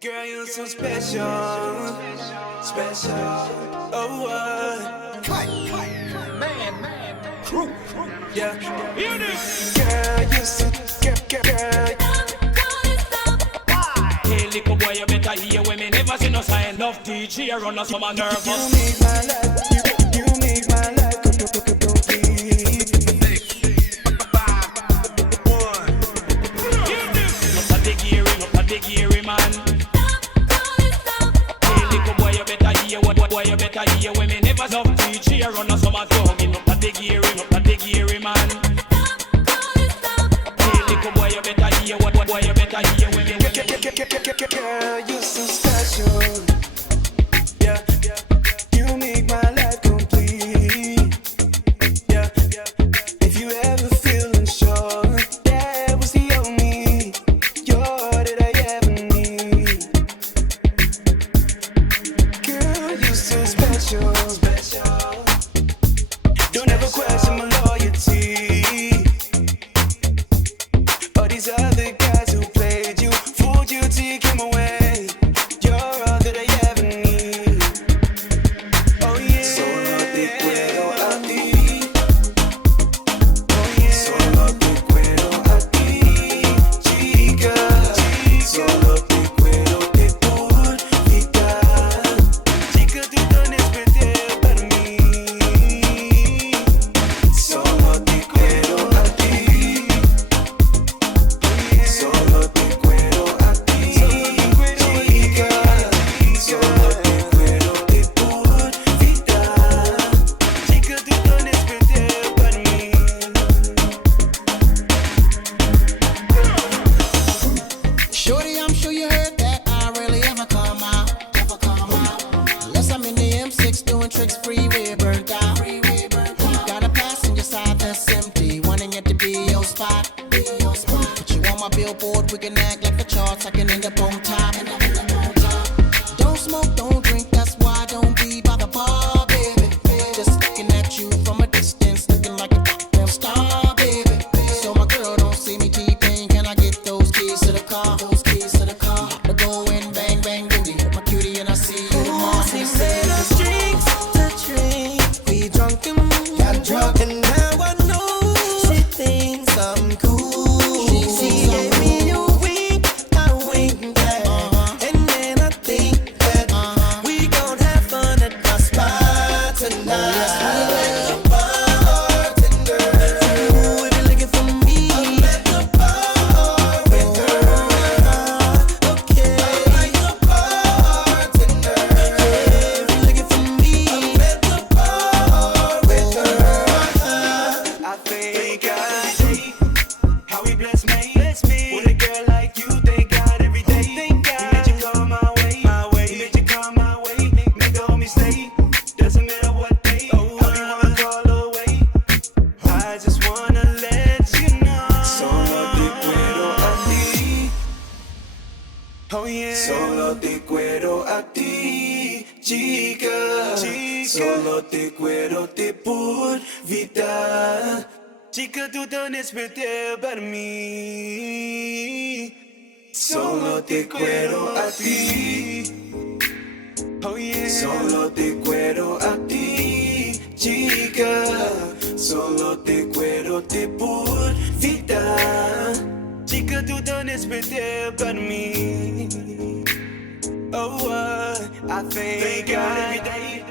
Girl, you're so special, special. Oh, Crew. yeah. Hear this. Girl, you're so, girl. Hey, little boy, you better hear when me never see no sign of DJ run us some nervous. You make my life, you make my life complete. Not a big eerie man. Hey, little boy, you better hear boy, you better hear when me never see no DJ run us some talking. Not a big eerie man. Hey, little boy, you better hear boy, you better hear when me. Girl, you're so special. Yeah, you make my life complete. Yeah, if you ever feel unsure, that was the only you're that I ever need. Girl, you're so special. Don't ever question my loyalty. All these other guys who played you, fooled you till you came away. You're all that I ever need. Oh yeah. Solo te quiero a ti. Oh yeah. Solo te quiero a ti, chica. Solo te quiero te por vida. Chica, tú tan especial para mí. Solo te quiero a ti. Solo te quiero a ti, chica. Solo te quiero te por vida. Chica, tú tan especial para mí. Shorty, I'm sure you heard that I rarely ever come out. Unless I'm in the M6 doing tricks, freeway burnt out. Got a passenger side that's empty, wanting it to be your spot. Put you on my billboard, we can act like the charts, I can end up on top. Don't smoke, don't drink, that's why I don't be by the bar, baby. Just looking at you from a distance, looking like a goddamn star, baby. So my girl don't see me T-Pain, can I get those keys to the car? About to go in, bang, bang, booty. My cutie and I see you tomorrow. She said us drinks to drink, we drunk and got drunk, and now I know she thinks I'm cool. She gave me a wink, I winked back, and then I think that we gon' have fun at my spot tonight. I'm at the bartender, ooh, if you're looking for me, I'm at the bar with her. Okay, I'm at the bartender, yeah, if you're looking for me, I'm at the bar with her. I think I see how he bless me. With a girl like you, thank God every day. He made you come my way. He made you come my way. Make the homie stay. Doesn't matter what day. I'll be one call away. I just wanna let you know. Solo te quiero a ti. Oh yeah. Solo te quiero a ti, chica. Solo te quiero te por vida. Chica, tú tan especial para mí. Solo te quiero a ti. Oh yeah. Solo te quiero a ti, chica. Solo te quiero te por vida. Chica, tú tan especial para mí. Oh, I thank God every day.